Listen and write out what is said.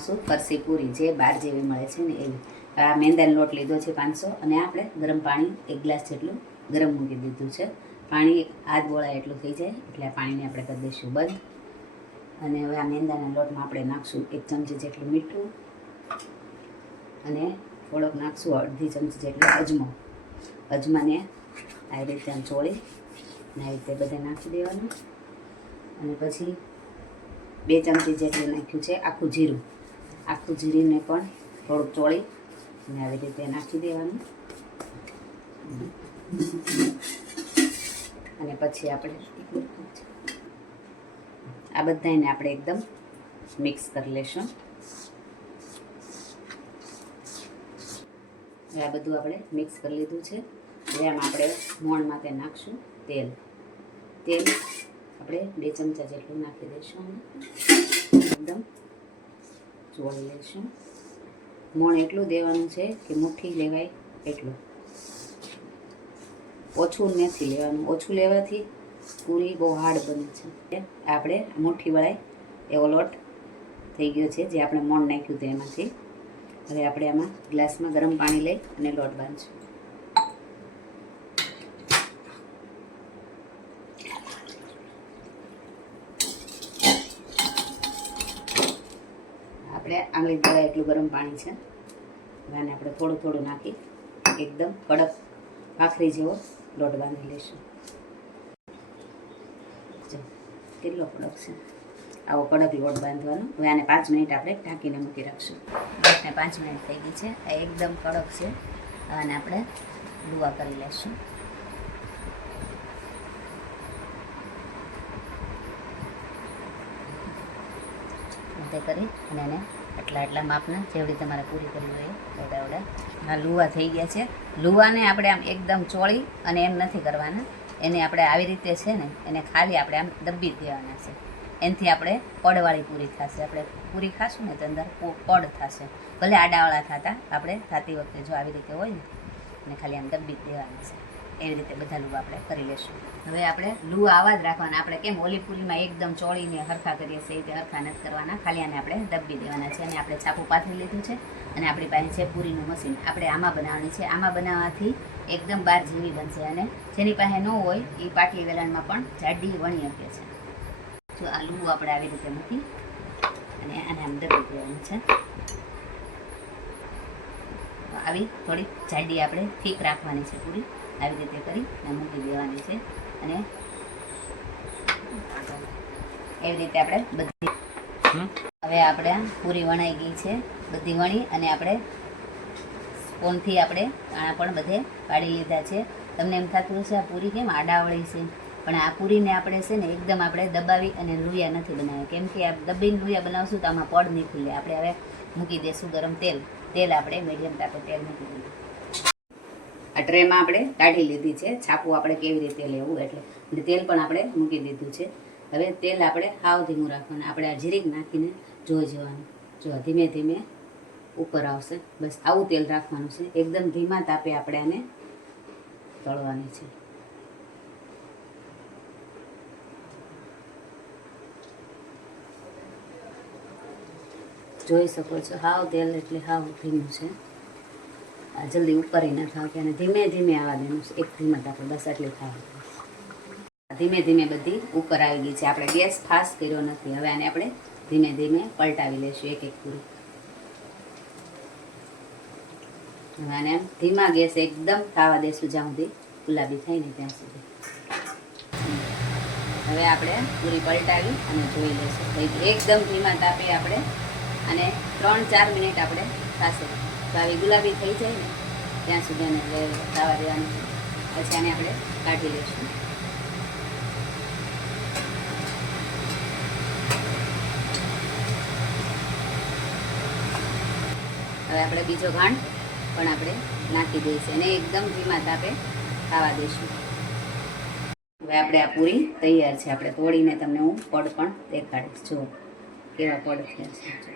બનાવશું ફરસી પૂરી, જે બાર જેવી મળે છે ને એવી. આ મેંદાનો લોટ લીધો છે 500, અને આપણે ગરમ પાણી 1 ગ્લાસ જેટલું ગરમ મૂકી દીધું છે. પાણી હાથ બોળાય એટલું થઈ જાય એટલે આ પાણીને આપણે કરી દઈશું બંધ. અને હવે આ મેંદાના લોટમાં આપણે નાખશું 1 ચમચી જેટલું મીઠું, અને થોડોક નાખશું અડધી ચમચી જેટલો અજમો. અજમાને આ રીતે આમ ચોળી અને આ રીતે બધે નાખી દેવાનું. અને પછી 2 ચમચી જેટલું નાખ્યું છે આખું જીરું. આખું જીરીને પણ થોડુંક ચોળી અને આવી રીતે નાખી દેવાનું. અને પછી આપણે આ બધાને આપણે એકદમ મિક્સ કરી લેશું. હવે આ બધું આપણે મિક્સ કરી લીધું છે. હવે આમાં આપણે મોણ માટે નાખશું તેલ. તેલ આપણે 2 ચમચા જેટલું નાખી દઈશું. એકદમ ચોળી લઈશું. મોણ એટલું દેવાનું છે કે મુઠ્ઠી લેવાય એટલું, ઓછું નથી લેવાનું. ઓછું લેવાથી પૂરી બહુ હાર્ડ બને છે. આપણે મુઠ્ઠી વળાય એવો લોટ થઈ ગયો છે, જે આપણે મોણ નાખ્યું હતું એમાંથી. હવે આપણે આમાં ગ્લાસમાં ગરમ પાણી લઈ અને લોટ બાંધશું. આપણે આંગળી ગળાય એટલું ગરમ પાણી છે. હવે આને આપણે થોડું થોડું નાખી એકદમ કડક ભાખરી જેવો લોટ બાંધી લઈશું. કેટલો કડક છે, આવો કડક લોટ બાંધવાનો. હવે આને 5 મિનિટ આપણે ઢાંકીને મૂકી રાખશું. લોટને 5 મિનિટ થઈ ગઈ છે. આ એકદમ કડક છે. અને આપણે લુવા કરી લઈશું. તે કરી અને એને આટલા માપના જેવડી તમારે પૂરી કરવી હોય એવડા આ લુવા થઈ ગયા છે. લુવાને આપણે આમ એકદમ ચોળી અને એમ નથી કરવાના. એને આપણે આવી રીતે છે ને એને ખાલી આપણે આમ દબ્બી દેવાના છે. એનાથી આપણે પડવાળી પૂરી થશે. આપણે પૂરી ખાશું ને તો અંદર પડ થશે. ભલે આડાવાળા થતા આપણે થતી વખતે જો આવી રીતે હોય ને એને ખાલી આમ દબ્બી દેવાના છે. એવી રીતે બધા લુવા આપણે કરી લઈશું. હવે આપણે લુવા આવા જ રાખવાના. આપણે કેમ ઓલી પૂરીમાં એકદમ ચોળીને હરખા કરીએ છીએ એ રીતે હરખા નથી કરવાના. ખાલી આને આપણે દબ્બી દેવાના છે. અને આપણે છાપું પાથરી લીધું છે. અને આપણી પાસે છે પૂરીનું મશીન. આપણે આમાં બનાવવાની છે. આમાં બનાવવાથી એકદમ બાર જેવી બનશે. અને જેની પાસે ન હોય એ પાટલી વેલણમાં પણ જાડી વણી શકે છે. જો આ લુવું આપણે આવી રીતે મૂકી અને આને આમ દબી દેવાનું છે. આવી થોડી જાડી આપણે ઠીક રાખવાની છે પૂરી. આવી રીતે કરી અને મૂકી દેવાની છે. અને એવી રીતે આપણે બધી હવે આપણે પૂરી વણાઈ ગઈ છે. બધી વણી અને આપણે સ્પૂનથી આપણે દાણા પણ બધે કાઢી લીધા છે. તમને એમ થતું હશે આ પૂરી કેમ આડાવળી છે, પણ આ પૂરીને આપણે છે ને એકદમ આપણે દબાવી અને લુયા નથી બનાવ્યા. કેમ કે આ દબીને લુયા બનાવશું તો આમાં પડ નહીં ખુલે. આપણે હવે મૂકી દઈશું ગરમ તેલ. તેલ આપણે મીડિયમ તાપે તેલ મૂકી દીધું. આ ટ્રેમાં આપણે કાઢી લીધી છે. છાપું આપણે કેવી રીતે લેવું એટલે તેલ પણ આપણે મૂકી દીધું છે. હવે તેલ આપણે હાવ ધીમું રાખવાનું. આપણે આ જીરીક નાખીને જોઈ જવાનું. જો ધીમે ધીમે ઉપર આવશે. બસ આવું તેલ રાખવાનું છે. એકદમ ધીમા તાપે આપણે આને તળવાની છે. જોઈ શકો છો હાવ તેલ એટલે હાવ ધીમું છે. આ જલ્દી ઉપર ના થાવ કે અને ધીમે ધીમે આવવા દેવાનું છે. એક ધીમા તાપે બસ એટલી થાય. ધીમે ધીમે બધી ઉપર આવી ગઈ છે. આપણે ગેસ ફાસ્ટ કર્યો નથી. હવે આને આપણે ધીમે ધીમે પલટાવી લઈશું એક એક પૂરી. અને ધીમા ગેસ એકદમ થવા દઈશું જ્યાં સુધી ગુલાબી થાય ને ત્યાં સુધી. હવે આપણે પૂરી પલટાવી અને જોઈ લઈશું. એકદમ ધીમા તાપે આપણે અને 3-4 મિનિટ આપણે થશે. તો આવી ગુલાબી થઈ જાય ને ત્યાં સુધી એને થવા દેવાનું છે. પછી આને આપણે કાઢી લઈશું. હવે આપણે બીજો ઘાણ પણ આપણે નાખી દઈશું અને એકદમ ધીમા તાપે ખાવા દઈશું. હવે આપણે આ પૂરી તૈયાર છે. આપણે તોડીને તમને હું પડ પણ દેખાડીશ. જો કેવા પડ થયા છે.